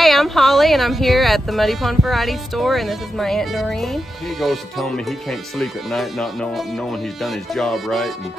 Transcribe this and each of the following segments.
Hey, I'm Holly, and I'm here at the Muddy Pond Variety Store, and this is my Aunt Doreen. He goes to telling me he can't sleep at night, not knowing he's done his job right. And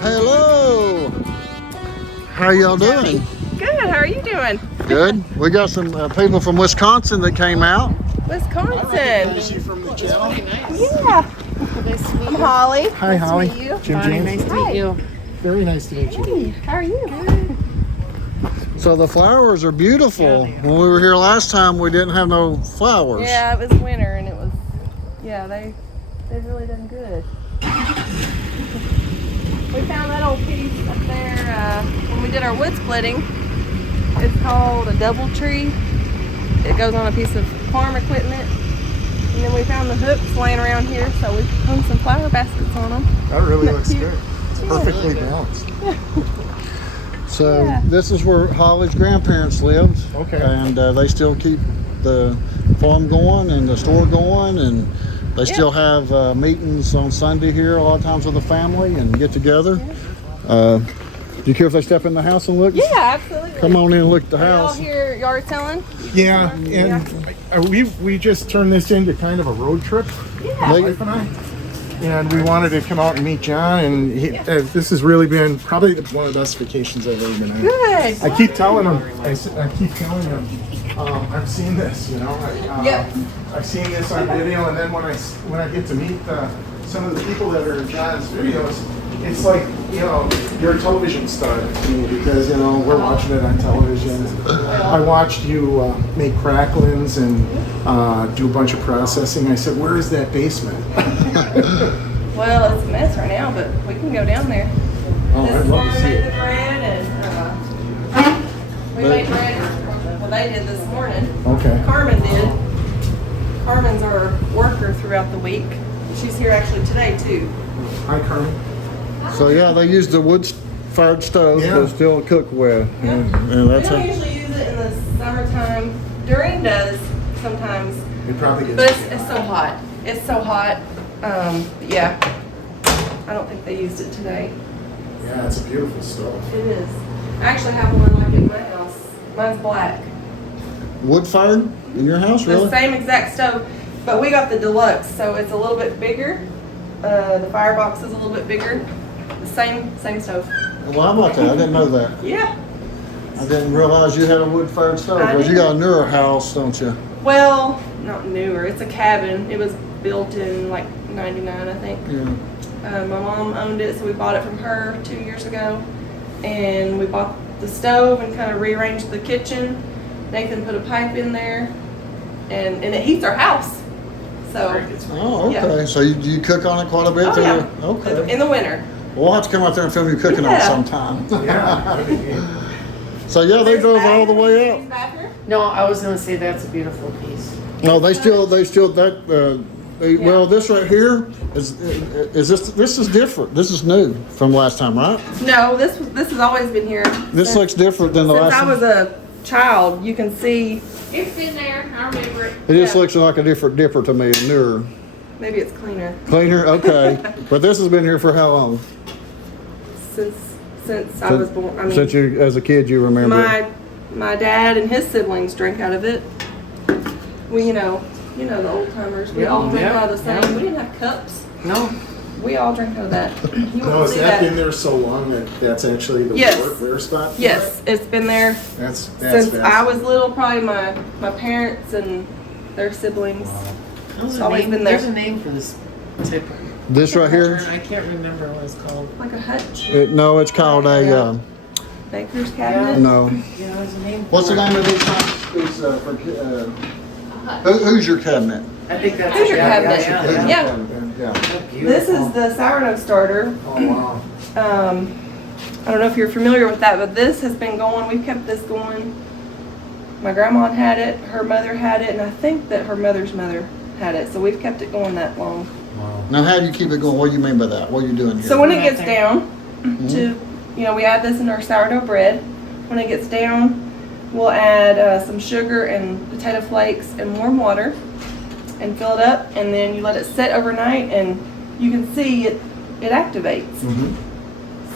Hello. How y'all doing? Good. How are you doing? Good. We got some people from Wisconsin that came out. Wisconsin. You from the channel? Yeah. I'm Holly. Hi, nice Holly. To meet you. Jim James. Nice to meet you. Very nice to meet you. Hey, how are you? So the flowers are beautiful. When we were here last time, we didn't have no flowers. Yeah, it was winter, and it was. Yeah, they've really done good. We found that old piece up there when we did our wood splitting. It's called a double tree. It goes on a piece of farm equipment. And then we found the hooks laying around here, so we hung some flower baskets on them. That really looks cute? good. It's perfectly balanced. So Yeah. this is where Holly's grandparents lived. Okay. And they still keep the farm going and the store going, and they still have meetings on Sunday here a lot of times with the family and get together. Do you care if they step in the house and look? Yeah, absolutely. Come on in and look at the Are y'all house. here yard selling? Yeah, and we just turned this into kind of a road trip, Yeah. my wife and I. And we wanted to come out and meet John, and this has really been probably one of the best vacations I've ever been on. Good. I keep telling him, I keep telling him, I've seen this, you know. Yep. I've seen this on video, and then when I get to meet some of the people that are in John's videos, it's like, you know, you're a television star to me because, you know, we're watching it on television. I watched you make cracklins and do a bunch of processing. I said, where is that basement? Well, it's a mess right now, but we can go down there. Oh, This I'd is love where to I see made it. the bread, and we made bread. Well, they did this morning. Okay. Carmen did. Carmen's our worker throughout the week. She's here actually today too. Hi, Carmen. So yeah, they use the wood-fired stove Yeah. to still cook with. And We that's don't it. usually use it in the summertime. Doreen does sometimes, It probably but gets. it's so hot. It's so hot. Yeah. I don't think they used it today. Yeah, it's a beautiful stove. It is. I actually have one like it in my house. Mine's black. Wood-fired in your house, The really? same exact stove, but we got the deluxe, so it's a little bit bigger. The firebox is a little bit bigger. The same stove. Well, how about that? I didn't know that. Yeah. I didn't realize you had a wood-fired stove. I Because you didn't. got a newer house, don't you? Well, not newer. It's a cabin. It was built in like '99, I think. Yeah. My mom owned it, so we bought it from her 2 years ago. And we bought the stove and kind of rearranged the kitchen. Nathan put a pipe in there, and it heats our house. So, Oh, okay. Yeah. So you cook on it quite a bit? oh there? yeah, Okay. in the winter. We'll have to come out there and film you cooking on it Yeah. sometime. Yeah. So yeah, they drove all the way up. Bathroom? No, I was gonna say that's a beautiful piece. No, they still well, this right here is this is different. This is new from last time, right? No, this has always been here. This looks different than the Since last I time. was a child, you can see. It's been there, I remember it. It just yeah. looks like a different dipper to me, a newer. Maybe it's cleaner Cleaner? Okay. But this has been here for how long? since I was born. I mean, Since you, as a kid, you remember it? my dad and his siblings drank out of it. We, you know the old timers. We all drank out of the same. yeah. We didn't have cups. No, We all drank out of that. You No, won't has see that that. been there so long that that's actually the Yes. wear spot? for Yes, it's been there it? That's since I fast. was little. Probably my parents and their siblings. there's It's a always name, been there. there's a name for this type of. This right here? I can't remember what it's called. Like a hutch. No, it's called a. baker's cabinet. No. Yeah, there's a name. What's the for it. name of these things? Who's your cabinet? I think that's Who's your yeah, cabinet? Yeah. Yeah. Oh, beautiful. This is the sourdough starter. Oh, wow. I don't know if you're familiar with that, but this has been going. We've kept this going. My grandma had it, her mother had it, and I think that her mother's mother had it. So we've kept it going that long. Now, how do you keep it going? What do you mean by that? What are you doing here? So when it gets down to, we add this in our sourdough bread. When it gets down, we'll add some sugar and potato flakes and warm water and fill it up, and then you let it sit overnight, and you can see it activates.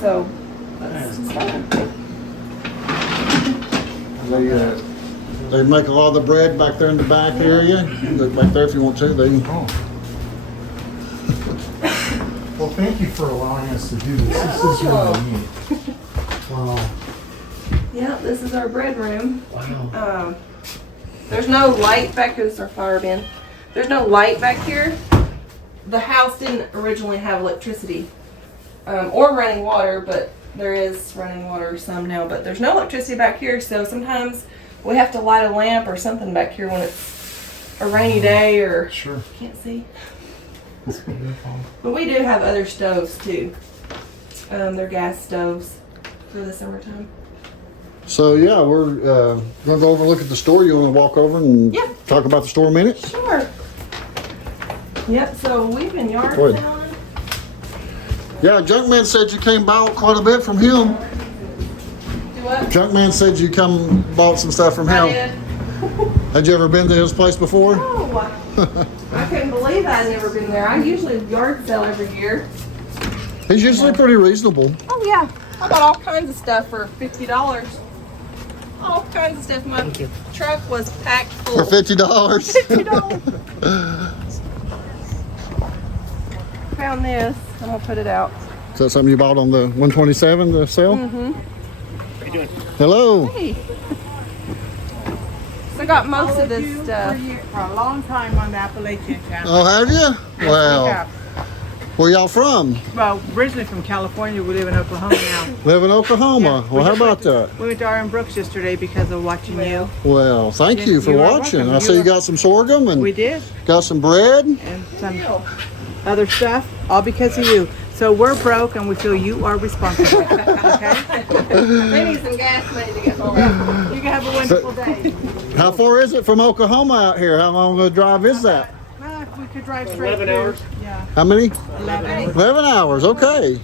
So that's the starter. They make a lot of the bread back there in the back area. Look back there if you want to. Oh. Well, thank you for allowing us to do this. This is really neat. Wow. Yeah, this is our bread room. Wow. There's no light back here. This is our fire bin. There's no light back here. The house didn't originally have electricity or running water, but there is running water some now. But there's no electricity back here, so sometimes we have to light a lamp or something back here when it's a rainy day or Sure. can't see. That's beautiful. But we do have other stoves too. They're gas stoves for the summertime. So yeah, we're gonna go over and look at the store. You want to walk over and Yeah. talk about the store a minute? Sure. Yep, so we've been yard Go ahead. selling. Yeah, Junkman said you came bought quite a bit from him. Do what? Junkman said you come bought some stuff from him. I did. Had you ever been to his place before? Oh, I couldn't believe I'd never been there. I usually yard sell every year. He's usually pretty reasonable. Oh yeah, I bought all kinds of stuff for $50. All kinds of stuff. My truck was packed full. For $50. $50. Found this. I'm gonna put it out. Is that something you bought on the 127 to sell? Mm-hmm. How you doing? Hello. Hey. So I got most of this stuff. For a long time on the Appalachian Channel. Oh, have you? Well, Yeah. where y'all from? Well, originally from California, we live in Oklahoma now. Live in Oklahoma. Yeah, Well, we how just about that? We went to Darren Brooks yesterday because of watching you. Well, thank you for You are watching. welcome. I see you You got some sorghum and We did, got some bread. and some other stuff, all because of you. So we're broke and we feel you are responsible, okay? They need some gas money to get home. You can have a wonderful day. How far is it from Oklahoma out here? How long of a drive is that? Well, if we could drive straight 11 through. hours. Yeah, How many? 11. 11 hours. Okay.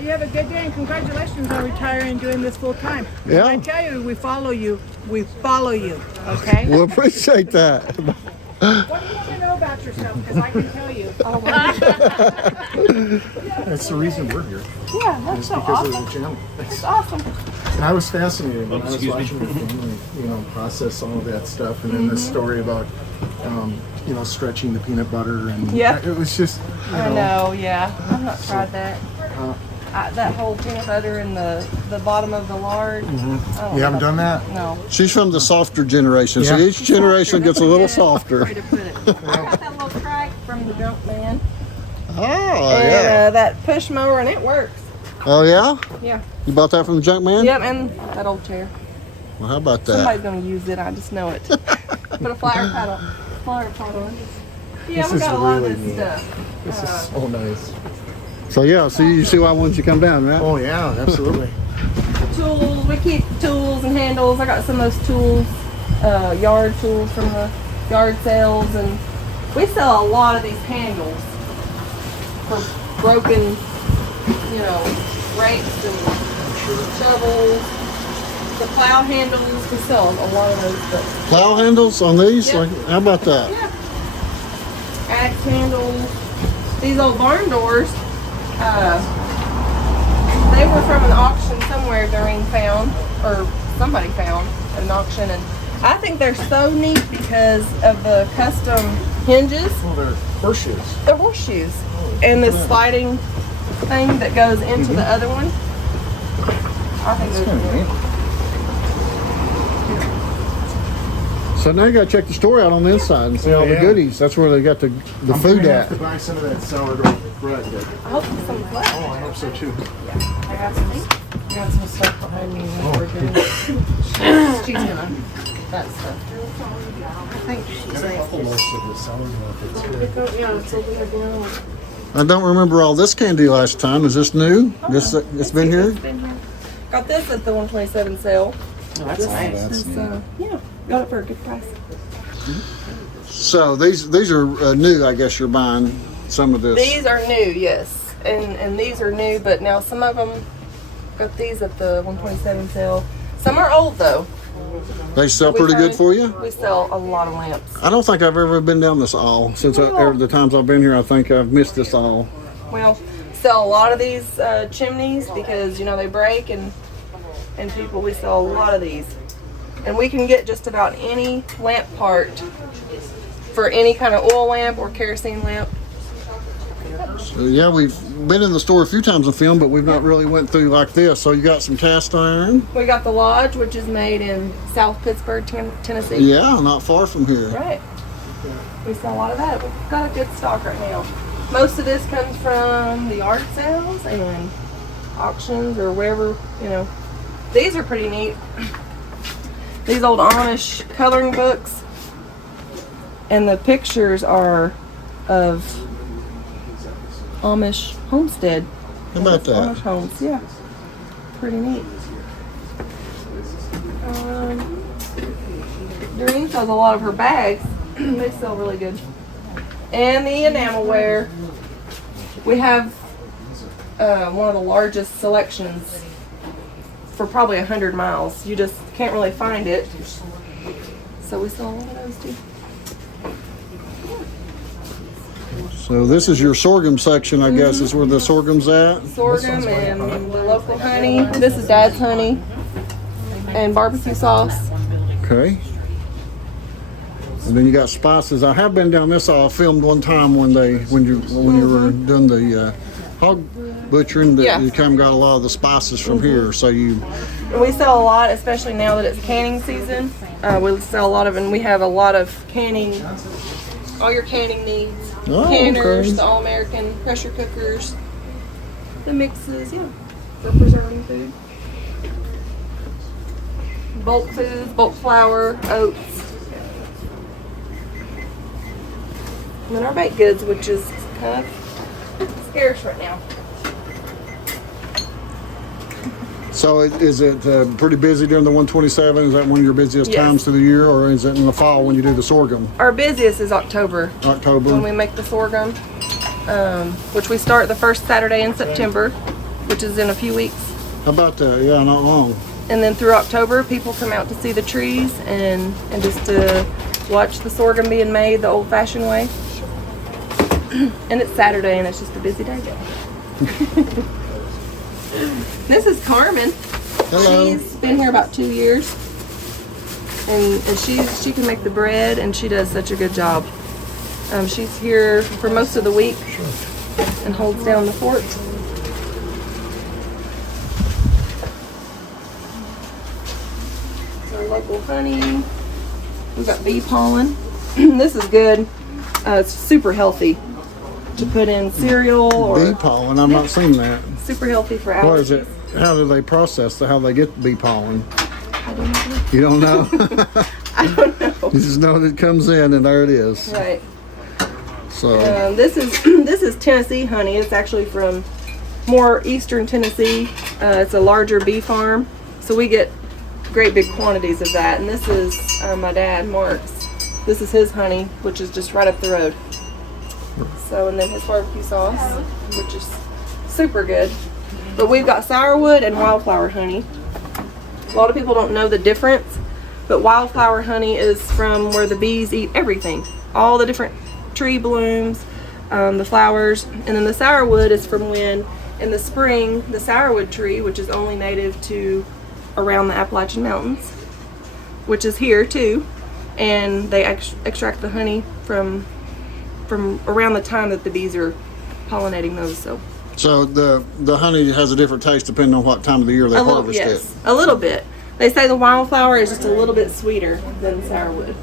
You have a good day and congratulations on retiring and doing this full time. Yeah. I tell you, we follow you. We follow you, okay? We'll appreciate that. What do you want to know about yourself? Because I can tell you. That's the reason we're here. Yeah, that's so Because awesome. of the channel. It's awesome. And I was fascinated when I was excuse me. watching the family, process all of that stuff, and then the story about, stretching the peanut butter, and Yeah. it was just, I know, yeah. I've not tried that. That whole peanut butter in the bottom of the lard. You haven't done that? No. She's from the softer generation, so Yeah. each generation gets a little softer. Way to put it. I got that little trike from the junk man. Oh, And yeah. that push mower, and it works. Oh, yeah? Yeah. You bought that from the junk man? Yep, and that old chair. Well, how about that? Somebody's gonna use it. I just know it. Put a flower pot on it. Yeah, This we is got a lot really of this neat. stuff. This is so nice. So, yeah, so you see why I wanted you to come down, right? Oh, yeah, absolutely. Tools. We keep tools and handles. I got some of those tools, yard tools from the yard sales, and we sell a lot of these handles for broken, rakes and shovels. The plow handles, we sell a lot of those. But Plow handles on these? Yeah. Like, how about that? yeah, axe handles. These old barn doors. They were from an auction somewhere Doreen found, or somebody found at an auction, and I think they're so neat because of the custom hinges. Well, they're horseshoes. They're horseshoes, and the sliding thing that goes into the other one. I think That's they're kind of neat. So now you gotta check the store out on the inside and see all the Yeah. goodies. That's where they got the I'm food gonna at. have to buy some of that sourdough bread. I hope some Oh, left. I hope so too. I got some. got some stuff behind me. She's gonna get that stuff. I think she's like, yeah, it's over there below. I don't remember all this candy last time. Is this new? It's been here? It's been here. Got this at the 127 sale. Oh, that's nice. So, yeah, got it for a good price. So these are new, I guess you're buying some of this. These are new, yes. And these are new, but now some of them got these at the 127 sale. Some are old though. They sell pretty good for you? We sell a lot of lamps. I don't think I've ever been down this aisle. Since the times I've been here, I think I've missed this aisle. Well, sell a lot of these chimneys because, you know, they break and people, we sell a lot of these. And we can get just about any lamp part for any kind of oil lamp or kerosene lamp. So, yeah, we've been in the store a few times and filmed, but we've not really went through like this. So you got some cast iron. We got the Lodge, which is made in South Pittsburgh, Tennessee. Yeah, not far from here. Right. We sell a lot of that. We've got a good stock right now. Most of this comes from the art sales and auctions or wherever, you know. These are pretty neat. These old Amish coloring books. And the pictures are of Amish homestead. How about that? Amish homes, yeah. Pretty neat. Doreen sells a lot of her bags. They sell really good. And the enamelware. We have one of the largest selections for probably 100 miles. You just can't really find it. So we sell a lot of those too. So this is your sorghum section, I guess, is where the sorghum's at. Sorghum and the local honey. This is Dad's honey and barbecue sauce. Okay. And then you got spices. I have been down this aisle. I filmed one time when you were doing the hog butchering. That Yeah. you kind of got a lot of the spices from here. So you. We sell a lot, especially now that it's canning season. We sell a lot of, and we have a lot of canning, all your canning needs. Oh, Canners, okay. the All-American pressure cookers, the mixes, yeah, for preserving food. Bulk foods, bulk flour, oats. And then our baked goods, which is kind of scarce right now. So is it pretty busy during the 127? Is that one of your busiest Yes. times of the year, or is it in the fall when you do the sorghum? Our busiest is October, October. when we make the sorghum, which we start the first Saturday in September, which is in a few weeks. How about that? Yeah, not long. And then through October, people come out to see the trees and just to watch the sorghum being made the old-fashioned way. And it's Saturday, and it's just a busy day. This is Carmen. Hello. She's been here about 2 years, and she can make the bread, and she does such a good job. She's here for most of the week and holds down the fort. Our local honey. We've got bee pollen. This is good. It's super healthy to put in cereal or Bee pollen. I've not seen that. super healthy for allergies. What is it? How do they process how they get bee pollen? I don't know. You don't know? I don't know. You just know that it comes in and there it is. Right. So This is Tennessee honey. It's actually from more eastern Tennessee. It's a larger bee farm, so we get great big quantities of that. And this is my dad, Mark's. This is his honey, which is just right up the road. So, and then his barbecue sauce, which is super good. But we've got sourwood and wildflower honey. A lot of people don't know the difference, but wildflower honey is from where the bees eat everything. All the different tree blooms, the flowers, and then the sourwood is from when, in the spring, the sourwood tree, which is only native to around the Appalachian Mountains, which is here too, and they extract the honey from around the time that the bees are pollinating those. So the honey has a different taste depending on what time of the year they harvest it. A little bit. They say the wildflower is just a little bit sweeter than sourwood.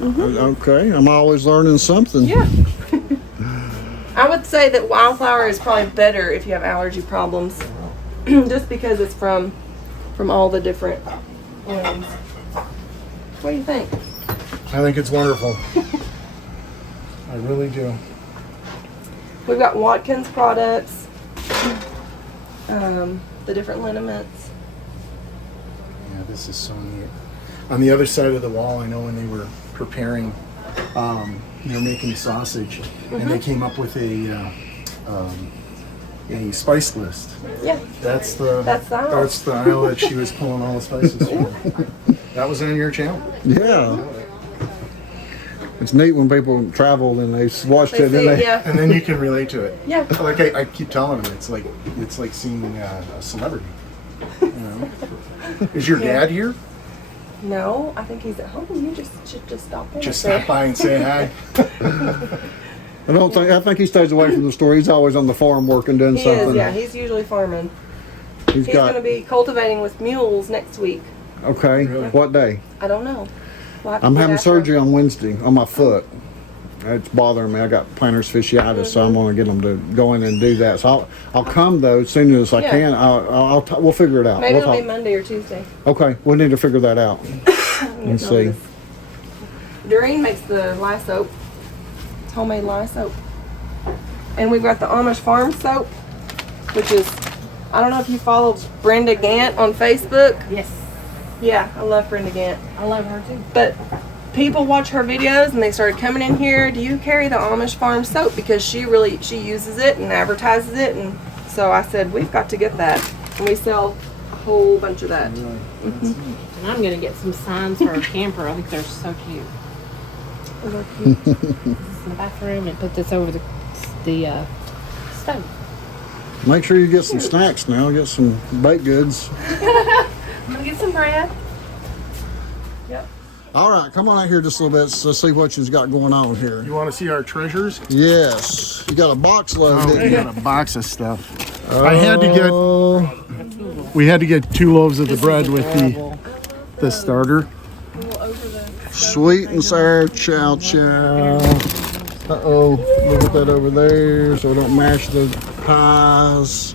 Okay, I'm always learning something. Yeah. I would say that wildflower is probably better if you have allergy problems just because it's from all the different ones. What do you think? I think it's wonderful. I really do. We've got Watkins Products, the different liniments. Yeah, this is so neat. On the other side of the wall, I know when they were preparing, they were making sausage, and they came up with a spice list. Yeah, That's the aisle. That's the aisle that she was pulling all the spices from. That was on your channel. Yeah. It's neat when people travel and they watched it. And yeah. And then you can relate to it. Yeah. Like I keep telling them, it's like seeing a celebrity. You know? Is your dad here? No, I think he's at home. You should just stop in. Just stop by and say hi. I think he stays away from the store. He's always on the farm working, doing He something. is, yeah. He's usually farming. He's He's going to be cultivating with mules next week. Okay. Really? What day? I don't know. We'll have to I'm get having after surgery on Wednesday on my foot. It's bothering me. I got plantar fasciitis, so I'm going to get them to go in and do that. So I'll come though as soon as I Yeah. can. We'll figure it out. Maybe We'll it'll be talk. Monday or Tuesday. Okay, we need to figure that out and see. Doreen makes the lye soap. It's homemade lye soap. And we've got the Amish Farm soap, which is, I don't know if you follow Brenda Gant on Facebook. Yes, Yeah, I love Brenda Gant. I love her too. But people watch her videos and they started coming in here. Do you carry the Amish Farm soap? Because she uses it and advertises it. And so I said, we've got to get that. And we sell a whole bunch of that. And I'm gonna get some signs for our camper. I think they're so cute. They're cute. This is in the bathroom and put this over the stove. Make sure you get some snacks now. Get some baked goods. I'm gonna get some bread. Yep. All right, come on out here just a little bit. Let's see what you've got going on here. You want to see our treasures? Yes, you got a box load. Oh, didn't we you? got a box of stuff. I had to get. We had to get 2 loaves of the bread with the starter. Sweet and sour chow chow. Uh-oh, we'll put that over there so we don't mash the pies.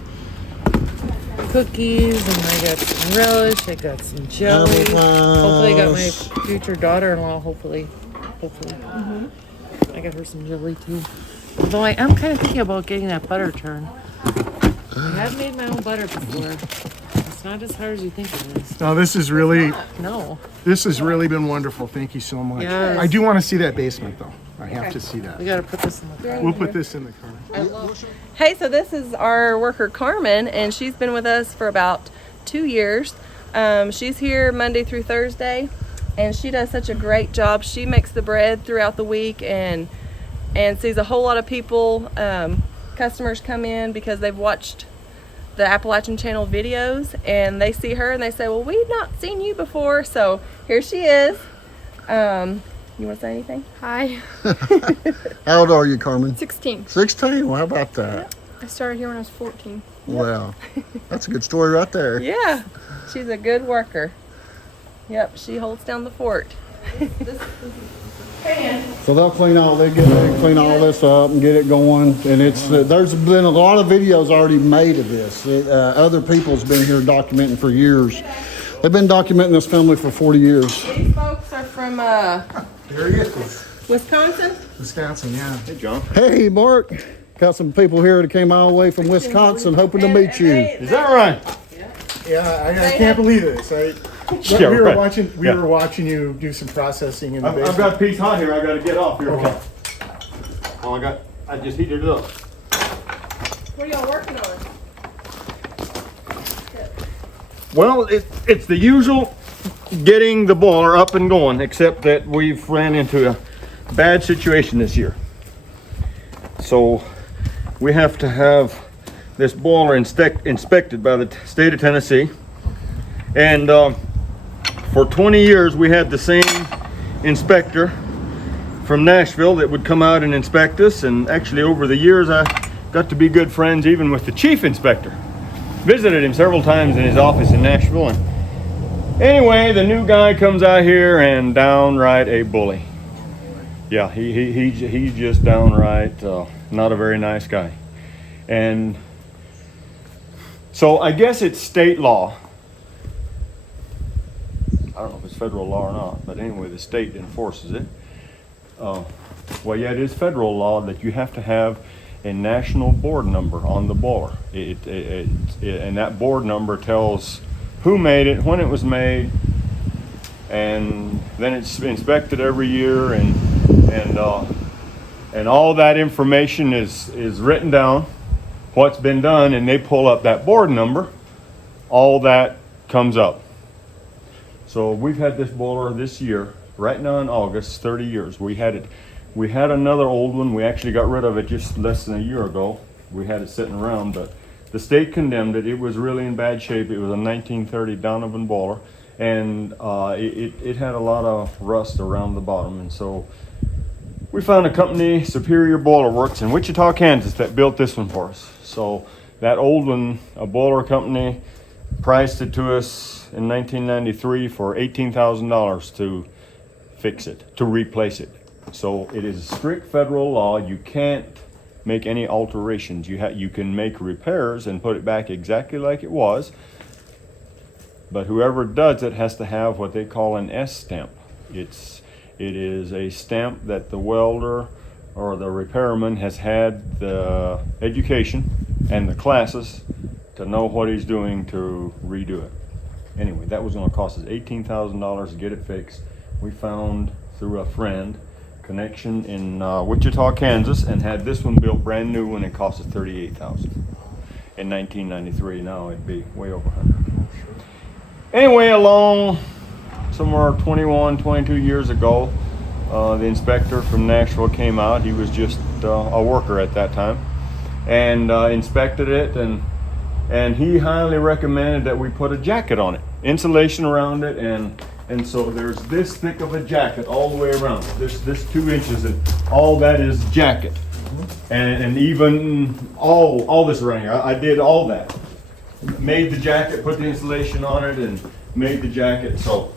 Cookies, and I got some relish, I got some jelly. Apple pies. Hopefully I got my future daughter-in-law, hopefully. I got her some jelly too. Although I'm kind of thinking about getting that butter churn. I have made my own butter before. It's not as hard as you think it is. Now this is really, No. this has really been wonderful. Thank you so much. Yes. I do want to see that basement though. I have to see that. We gotta put this in the car. We'll put this in the car. Hey, so this is our worker Carmen, and she's been with us for about 2 years. She's here Monday through Thursday, and she does such a great job. She makes the bread throughout the week and sees a whole lot of people, customers come in because they've watched the Appalachian Channel videos, and they see her and they say, well, we've not seen you before, so here she is. You want to say anything? Hi, How old are you, Carmen? 16. 16? Well, how about that? I started here when I was 14. Well, that's a good story right there. Yeah, she's a good worker. Yep, she holds down the fort. So they'll clean all this up and get it going, and it's there's been a lot of videos already made of this. Other people's been here documenting for years. They've been documenting this family for 40 years. These folks are from There he is. Wisconsin. Wisconsin, yeah. Hey, John. Hey, Mark, got some people here that came all the way from Wisconsin, hoping to meet you. Is that right? Yeah, I can't believe this. Yeah, we were right. watching. We Yeah. were watching you do some processing in the I've basement. got a piece hot here. I got to get off here. Okay. Oh, I just heated it up. What are y'all working on? Well, it's the usual getting the boiler up and going, except that we've ran into a bad situation this year. So we have to have this boiler inspected by the state of Tennessee. And for 20 years we had the same inspector from Nashville that would come out and inspect us. And actually over the years I got to be good friends even with the chief inspector. Visited him several times in his office in Nashville. And anyway, the new guy comes out here and downright a bully. Yeah, he's just downright not a very nice guy. And So I guess it's state law. I don't know if it's federal law or not, but anyway, the state enforces it. Well, yeah, it is federal law that you have to have a national board number on the boiler. And that board number tells who made it, when it was made, and then it's inspected every year, and all that information is written down, what's been done, and they pull up that board number, all that comes up. So we've had this boiler this year, right now in August, 30 years. We had another old one. We actually got rid of it just less than a year ago. We had it sitting around, but the state condemned it. It was really in bad shape. It was a 1930 Donovan boiler, and it had a lot of rust around the bottom. And so we found a company, Superior Boiler Works in Wichita, Kansas, that built this one for us. So that old one, a boiler company, priced it to us in 1993 for $18,000 to fix it, to replace it. So it is strict federal law. You can't make any alterations. You can make repairs and put it back exactly like it was, but whoever does it has to have what they call an S stamp. It is a stamp that the welder or the repairman has had the education and the classes to know what he's doing to redo it. Anyway, that was going to cost us $18,000 to get it fixed. We found through a friend connection in Wichita, Kansas, and had this one built brand new when it cost us $38,000 in 1993. Now it'd be way over 100. Anyway, along somewhere 21, 22 years ago, the inspector from Nashville came out. He was just a worker at that time, and inspected it, and he highly recommended that we put a jacket on it, insulation around it, and so there's this thick of a jacket all the way around it. This 2 inches, and all that is jacket, and even all this around here. I did all that, made the jacket, put the insulation on it, and made the jacket. So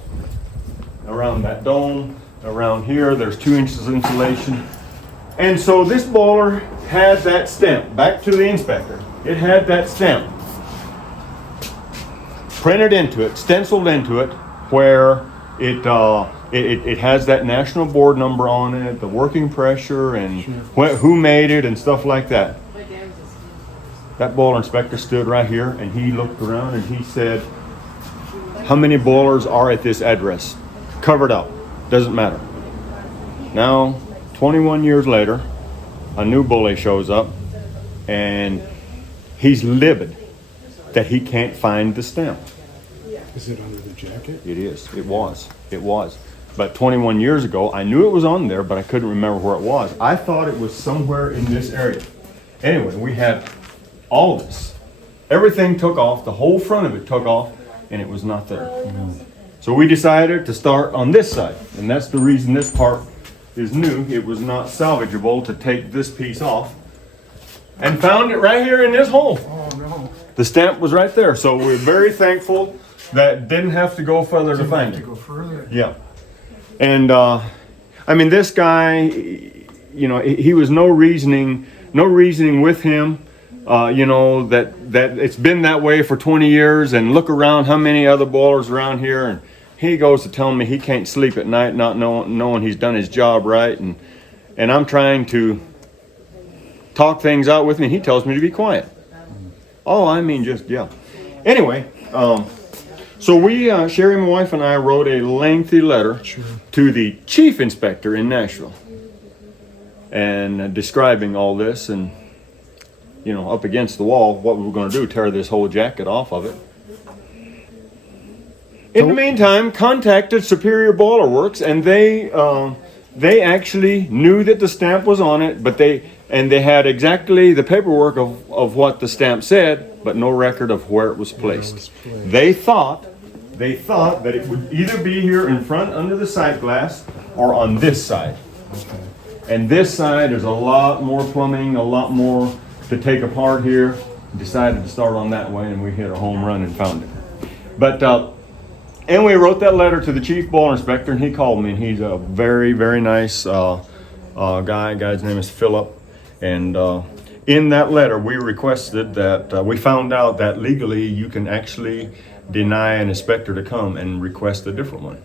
around that dome, around here, there's 2 inches of insulation, and so this boiler had that stamp. Back to the inspector, it had that stamp printed into it, stenciled into it, where it has that national board number on it, the working pressure, and who made it, and stuff like that. That boiler inspector stood right here, and he looked around and he said, "How many boilers are at this address? Covered up. Doesn't matter." Now, 21 years later, a new bully shows up, and he's livid that he can't find the stamp. Is it under the jacket? It is. It was. But 21 years ago, I knew it was on there, but I couldn't remember where it was. I thought it was somewhere in this area. Anyway, we had all of this. Everything took off. The whole front of it took off, and it was not there. So we decided to start on this side, and that's the reason this part is new. It was not salvageable to take this piece off, and found it right here in this hole. Oh no. The stamp was right there, so we're very thankful that didn't have to go further to find To it. go further. Yeah. And I mean, this guy, you know, he was no reasoning with him, you know, that it's been that way for 20 years, and look around how many other boilers around here, and he goes to tell me he can't sleep at night not knowing he's done his job right, and I'm trying to talk things out with me. He tells me to be quiet. Oh, I mean, just, yeah. Anyway, so we, Sherry, my wife, and I wrote a lengthy letter to the chief inspector in Nashville, and describing all this, and, you know, up against the wall, what we were going to do, tear this whole jacket off of it. In the meantime, contacted Superior Boiler Works, and they actually knew that the stamp was on it, but they had exactly the paperwork of what the stamp said, but no record of where it was placed. They thought that it would either be here in front under the sight glass or on this side. And this side, there's a lot more plumbing, a lot more to take apart here. Decided to start on that way, and we hit a home run and found it. But anyway, wrote that letter to the chief boiler inspector, and he called me, and he's a very, very nice guy. Guy's name is Philip, and in that letter, we requested that, we found out that legally you can actually deny an inspector to come and request a different one.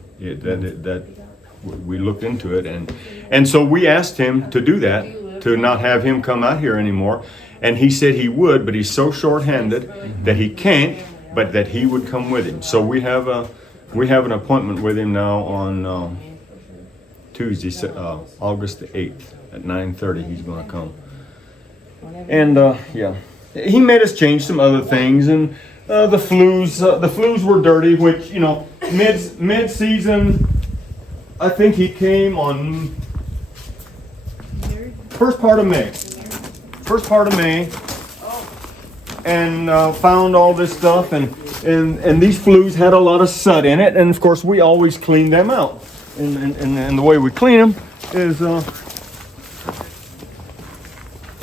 We looked into it, and so we asked him to do that, to not have him come out here anymore. And he said he would, but he's so short-handed that he can't, but that he would come with him. So we have an appointment with him now on Tuesday, August the 8th at 9:30. He's going to come. And yeah, he made us change some other things, and the flues were dirty, which, you know, mid-season, I think he came on first part of May, and found all this stuff, and these flues had a lot of soot in it, and of course we always clean them out, and the way we clean them is a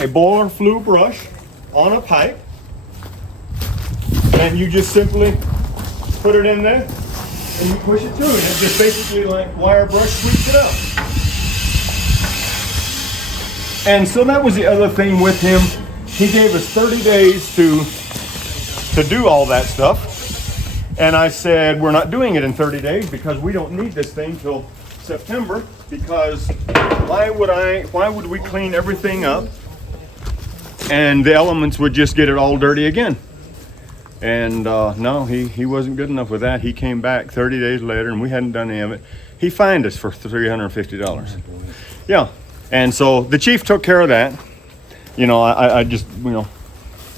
boiler flue brush on a pipe, and you just simply put it in there and you push it through, and it just basically, like wire brush, sweeps it up. And so that was the other thing with him. He gave us 30 days to do all that stuff, and I said we're not doing it in 30 days because we don't need this thing till September, because why would we clean everything up and the elements would just get it all dirty again? And no, he wasn't good enough with that. He came back 30 days later, and we hadn't done any of it. He fined us for $350. Yeah, and so the chief took care of that. You know, I just, you know,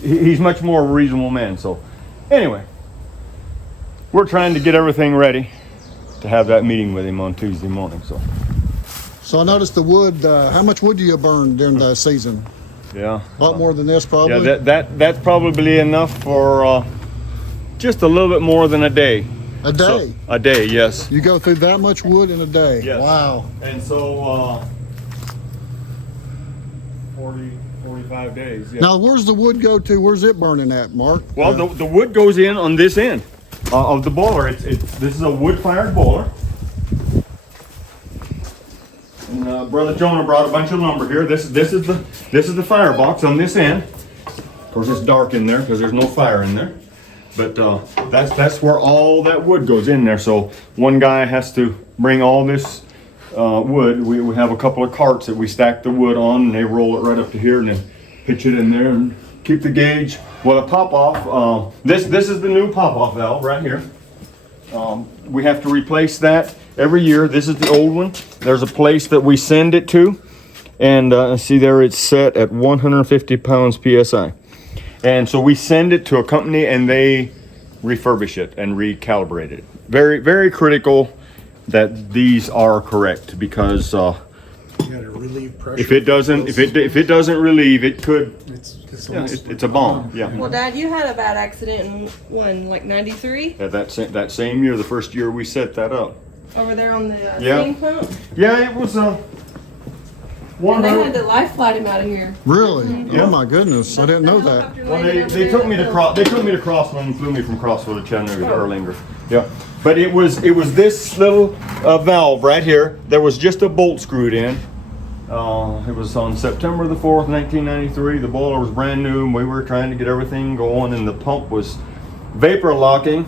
he's much more of a reasonable man. So anyway, we're trying to get everything ready to have that meeting with him on Tuesday morning. So I noticed the wood. How much wood do you burn during the season? Yeah, A lot more than this, probably. yeah, that's probably enough for just a little bit more than a day. A day. A day, yes. You go through that much wood in a day. Yes. Wow. And so 45 days. Yeah. Now, where's the wood go to? Where's it burning at, Mark? Well, the wood goes in on this end of the boiler. This is a wood-fired boiler. And Brother Jonah brought a bunch of lumber here. This is the firebox on this end. Of course, it's dark in there because there's no fire in there. But that's where all that wood goes in there. So one guy has to bring all this wood. We have a couple of carts that we stack the wood on, and they roll it right up to here, and then pitch it in there and keep the gauge. Well, the pop-off, this is the new pop-off valve right here. We have to replace that every year. This is the old one. There's a place that we send it to, and see there it's set at 150 pounds PSI. And so we send it to a company, and they refurbish it and recalibrate it. Very, very critical that these are correct, because You gotta relieve pressure. if it doesn't relieve, it could. It's It's a bomb. Yeah. Well, Dad, you had a bad accident in when, like 93, That same year, the first year we set that up. over there on the Yeah. steam pump, Yeah, it was and they had to life flight him out of here. Really? Yeah. Oh my goodness! I didn't know that. Well, they took me to Crossland and flew me from Crossville to Chattanooga to Erlanger. Yeah, but it was this little valve right here. There was just a bolt screwed in. It was on September the 4th, 1993. The boiler was brand new, and we were trying to get everything going, and the pump was vapor locking,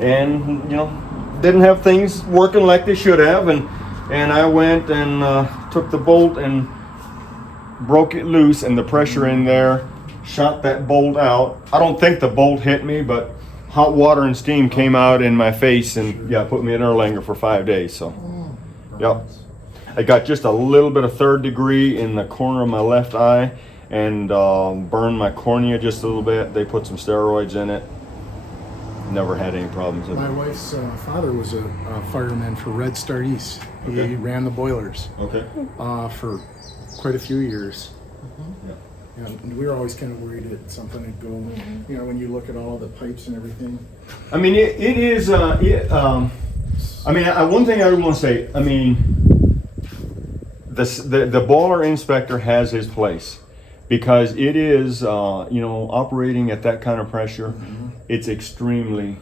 and you know, didn't have things working like they should have, and I went and took the bolt and broke it loose, and the pressure in there shot that bolt out. I don't think the bolt hit me, but hot water and steam came out in my face, and yeah, put me in Erlanger for 5 days. So, yep. I got just a little bit of 3rd degree in the corner of my left eye, and burned my cornea just a little bit. They put some steroids in it. Never had any problems with My it. wife's father was a fireman for Red Star East. He Okay. ran the boilers Okay. for quite a few years. Yeah. Yeah, and we were always kind of worried that something would go, you know, when you look at all the pipes and everything. I mean, it is. I mean, one thing I want to say. I mean, the boiler inspector has his place, because it is, you know, operating at that kind of pressure. It's extremely.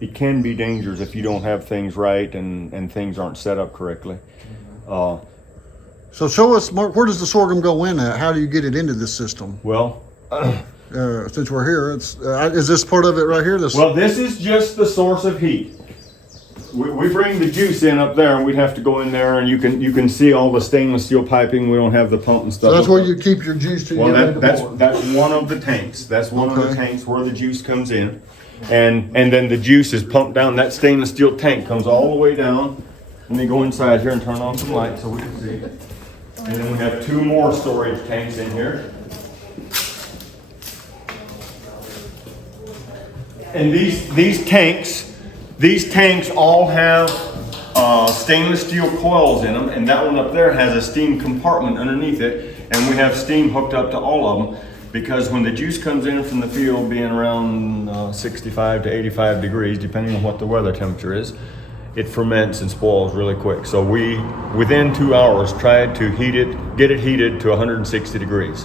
It can be dangerous if you don't have things right and things aren't set up correctly. So show us, Mark, where does the sorghum go in at? How do you get it into this system? Well, Since we're here, is this part of it right here? well, this is just the source of heat. We bring the juice in up there, and we'd have to go in there, and you can see all the stainless steel piping. We don't have the pump and stuff. So that's where you keep your juice to. Well, that's one of the tanks. That's one of the tanks where the juice comes in, and then the juice is pumped down. That stainless steel tank comes all the way down. Let me go inside here and turn on some lights so we can see. And then we have 2 more storage tanks in here. And these tanks all have stainless steel coils in them, and that one up there has a steam compartment underneath it, and we have steam hooked up to all of them, because when the juice comes in from the field, being around 65 to 85 degrees, depending on what the weather temperature is, it ferments and spoils really quick. So we, within 2 hours, tried to get it heated to 160 degrees.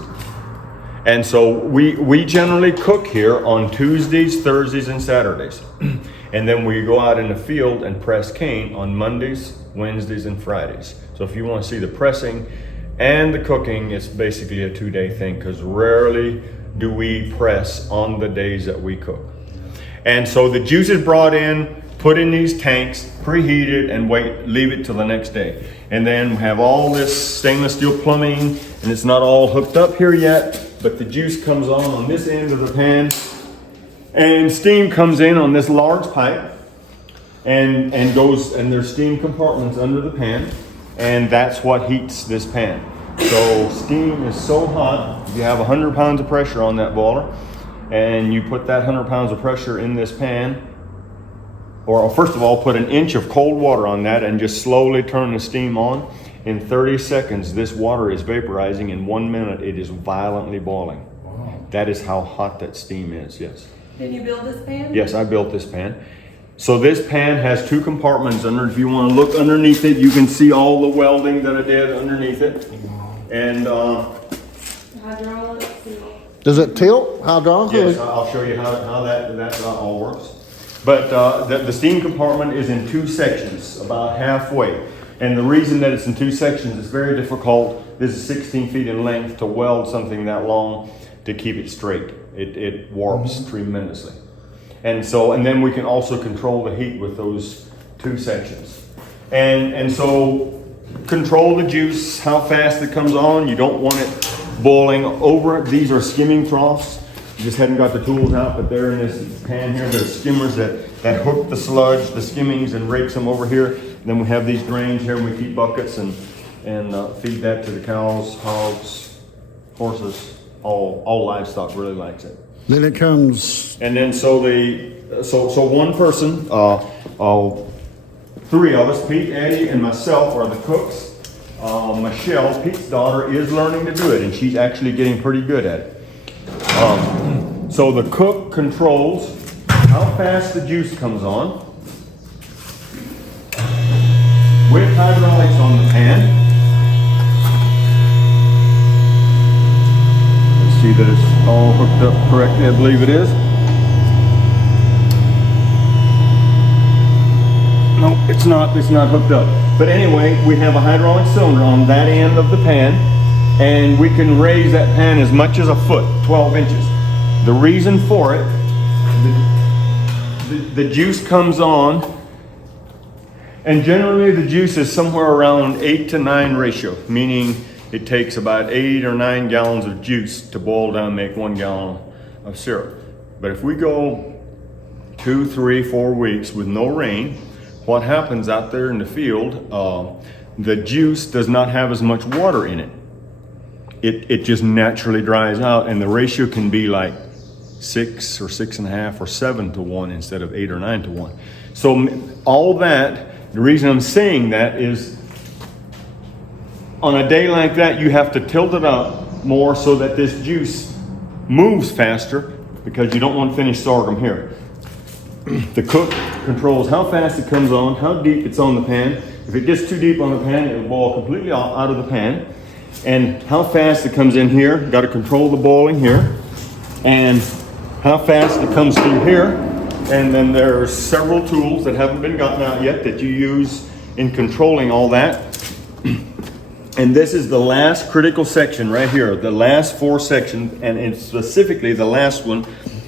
And so we generally cook here on Tuesdays, Thursdays, and Saturdays. And then we go out in the field and press cane on Mondays, Wednesdays, and Fridays. So if you want to see the pressing and the cooking, it's basically a 2-day thing, because rarely do we press on the days that we cook. And so the juice is brought in, put in these tanks, preheated, and leave it till the next day. And then we have all this stainless steel plumbing, and it's not all hooked up here yet, but the juice comes on this end of the pan, and steam comes in on this large pipe, and there's steam compartments under the pan, and that's what heats this pan. So steam is so hot, you have 100 pounds of pressure on that boiler, and you put that 100 pounds of pressure in this pan, or first of all, put an inch of cold water on that and just slowly turn the steam on. In 30 seconds, this water is vaporizing. In 1 minute, it is violently boiling. Wow. That is how hot that steam is, yes. Did you build this pan? Yes, I built this pan. So this pan has 2 compartments under. If you want to look underneath it, you can see all the welding that I did underneath it. And hydraulics. Does it tilt hydraulically? Yes, I'll show you how that all works. But the steam compartment is in 2 sections, about halfway. And the reason that it's in 2 sections is very difficult. This is 16 feet in length to weld something that long to keep it straight. It warps tremendously. And then we can also control the heat with those 2 sections. And so control the juice, how fast it comes on. You don't want it boiling over. These are skimming troughs. You just hadn't got the tools out, but they're in this pan here. There's skimmers that hook the sludge, the skimmings, and rakes them over here. Then we have these drains here, and we keep buckets and feed that to the cows, hogs, horses. All livestock really likes it. Then it comes. And then so one person, 3 of us, Pete, Eddie, and myself are the cooks. Michelle, Pete's daughter, is learning to do it, and she's actually getting pretty good at it. So the cook controls how fast the juice comes on with hydraulics on the pan. Let's see that it's all hooked up correctly. I believe it is. No, it's not. It's not hooked up. But anyway, we have a hydraulic cylinder on that end of the pan, and we can raise that pan as much as a foot, 12 inches. The reason for it, the juice comes on, and generally the juice is somewhere around 8 to 9 ratio, meaning it takes about 8 or 9 gallons of juice to boil down, make 1 gallon of syrup. But if we go 2, 3, 4 weeks with no rain, what happens out there in the field, the juice does not have as much water in it. It just naturally dries out, and the ratio can be like 6 or 6.5 or 7 to 1 instead of 8 or 9 to 1. So all that, the reason I'm saying that is on a day like that, you have to tilt it up more so that this juice moves faster, because you don't want finished sorghum here. The cook controls how fast it comes on, how deep it's on the pan. If it gets too deep on the pan, it will boil completely out of the pan. And how fast it comes in here, got to control the boiling here. And how fast it comes through here. And then there are several tools that haven't been gotten out yet that you use in controlling all that. And this is the last critical section right here, the last 4 sections, and specifically the last one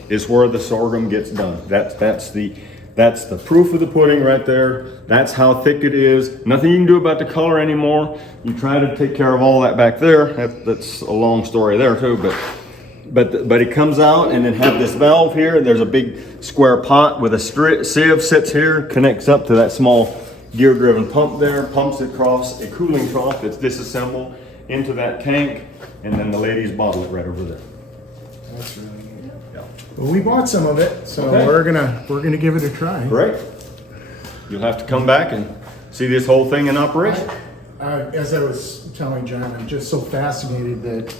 is where the sorghum gets done. That's the proof of the pudding right there. That's how thick it is. Nothing you can do about the color anymore. You try to take care of all that back there. That's a long story there too, but it comes out and then have this valve here, and there's a big square pot with a sieve sits here, connects up to that small gear-driven pump there, pumps it across a cooling trough that's disassembled into that tank, and then the ladies bottle it right over there. That's really neat. Yeah. Well, we bought some of it, so Okay. we're gonna give it a try. Great. You'll have to come back and see this whole thing in operation. As I was telling John, I'm just so fascinated that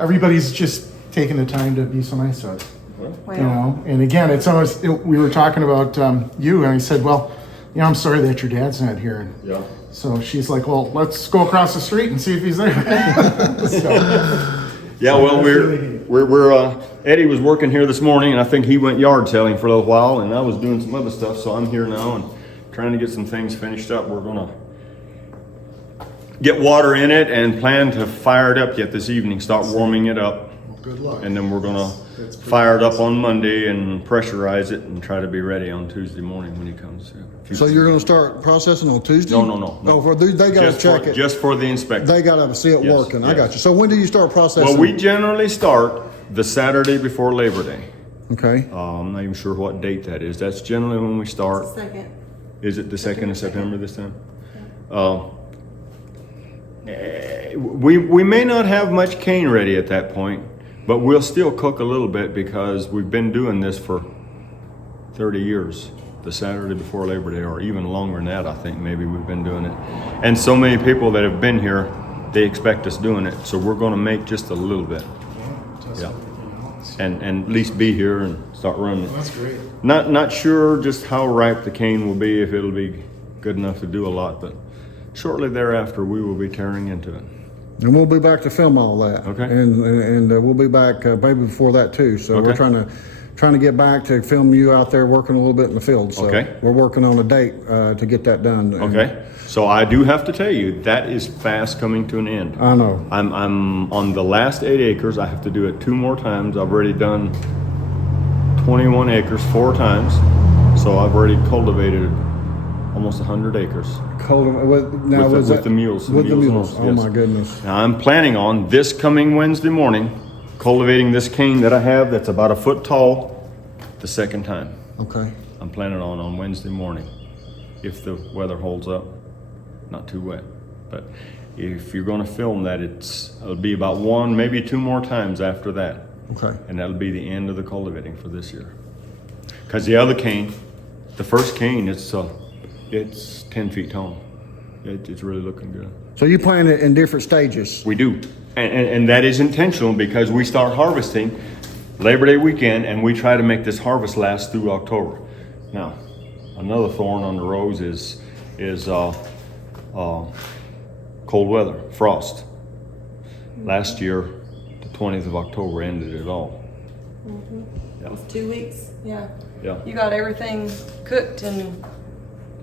everybody's just taking the time to be so nice to us. You know, and again, it's almost, we were talking about you, and I said, well, you know, I'm sorry that your dad's not here. And Yeah. so she's like, well, let's go across the street and see if he's there. So, Yeah, well, we're Eddie was working here this morning, and I think he went yard selling for a little while, and I was doing some other stuff, so I'm here now and trying to get some things finished up. We're gonna get water in it and plan to fire it up yet this evening, start warming it up, good luck. and then we're gonna That's pretty fire it up on Monday and pressurize it and try to be ready on Tuesday morning when he comes. So you're gonna start processing on Tuesday? No. Oh, they gotta check it. Just for the inspection. They gotta see it Yes, working. I yes. got you. So when do you start processing? Well, we generally start the Saturday before Labor Day. Okay. I'm not even sure what date that is. That's generally when we start. Second. Is it the 2nd of September this time? We may not have much cane ready at that point, but we'll still cook a little bit because we've been doing this for 30 years. The Saturday before Labor Day, or even longer than that, I think maybe we've been doing it. And so many people that have been here, they expect us doing it. So we're going to make just a little bit. Yeah. And at least be here and start running it. That's great. Not sure just how ripe the cane will be, if it'll be good enough to do a lot, but shortly thereafter we will be tearing into it. And we'll be back to film all that. Okay. And we'll be back maybe before that too. So we're Okay. trying to get back to film you out there working a little bit in the field. So Okay. we're working on a date to get that done. And Okay, so I do have to tell you, that is fast coming to an end. I know. I'm on the last 8 acres. I have to do it 2 more times. I've already done 21 acres 4 times. So I've already cultivated almost 100 acres. With the mules. With the mules. yes. Oh my goodness. Now I'm planning on this coming Wednesday morning, cultivating this cane that I have that's about 1 foot tall the second time. Okay. I'm planning on Wednesday morning, if the weather holds up, not too wet. But if you're going to film that, it'll be about 1, maybe 2 more times after that. Okay. And that'll be the end of the cultivating for this year. Because the other cane, the first cane, it's 10 feet tall. It's really looking good. So you plant it in different stages. We do. And that is intentional because we start harvesting Labor Day weekend, and we try to make this harvest last through October. Now, another thorn on the rose is cold weather, frost. Last year, the 20th of October ended it all. It was 2 weeks. Yeah. Yeah, You got everything cooked and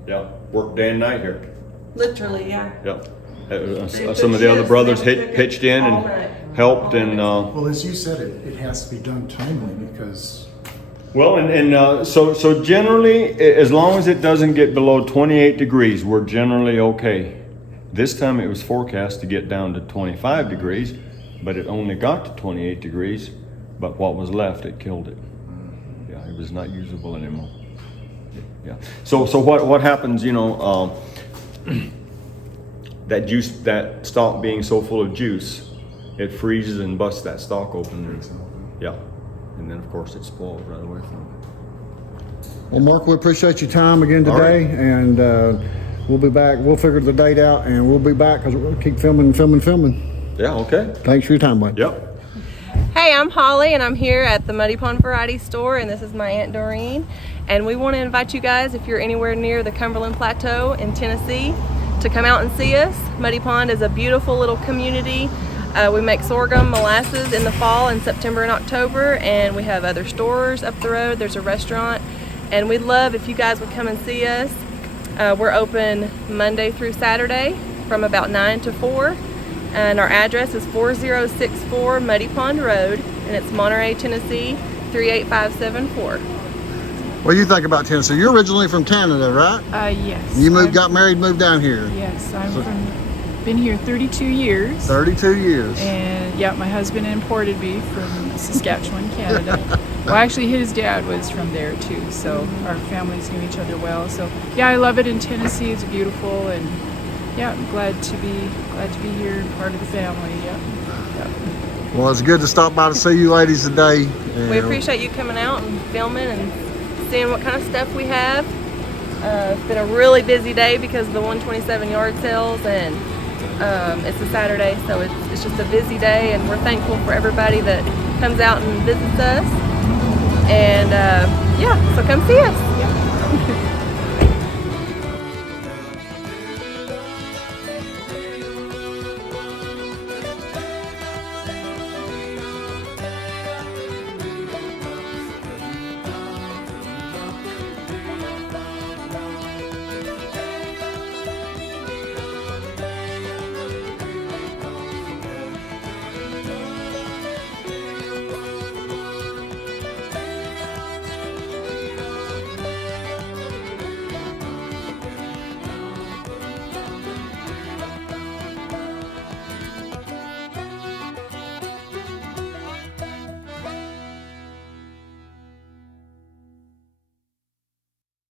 yeah. Worked day and night here. literally, yeah. Yeah. Some of the other brothers pitched in and helped, and Well, as you said, it has to be done timely because well, so generally, as long as it doesn't get below 28 degrees, we're generally okay. This time it was forecast to get down to 25 degrees, but it only got to 28 degrees, but what was left, it killed it. Yeah, it was not usable anymore. Yeah. So what happens, that juice, that stalk being so full of juice, it freezes and busts that stalk open. And, yeah. And then of course it spoils right away from it. Well, Mark, we appreciate your time again All today, right. and we'll be back. We'll figure the date out, and we'll be back because we'll keep filming. Yeah, okay. Thanks for your time, bud. Yep. Hey, I'm Holly, and I'm here at the Muddy Pond Variety Store, and this is my Aunt Doreen. And we want to invite you guys, if you're anywhere near the Cumberland Plateau in Tennessee, to come out and see us. Muddy Pond is a beautiful little community. We make sorghum molasses in the fall in September and October, and we have other stores up the road. There's a restaurant, and we'd love if you guys would come and see us. We're open Monday through Saturday from about 9 to 4. And our address is 4064 Muddy Pond Road, and it's Monterey, Tennessee 38574. What do you think about Tennessee? You're originally from Canada, right? Yes. You got married, moved down here. Yes, been here 32 years. 32 years. And yeah, my husband imported me from Saskatchewan, Canada. Well, actually, his dad was from there too, so our families knew each other well. So yeah, I love it in Tennessee. It's beautiful, and yeah, I'm glad to be here and part of the family. Yeah. Well, it's good to stop by to see you ladies today. We appreciate you coming out and filming and seeing what kind of stuff we have. It's been a really busy day because of the 127 yard sales, and it's a Saturday, so it's just a busy day, and we're thankful for everybody that comes out and visits us. And yeah, so come see us.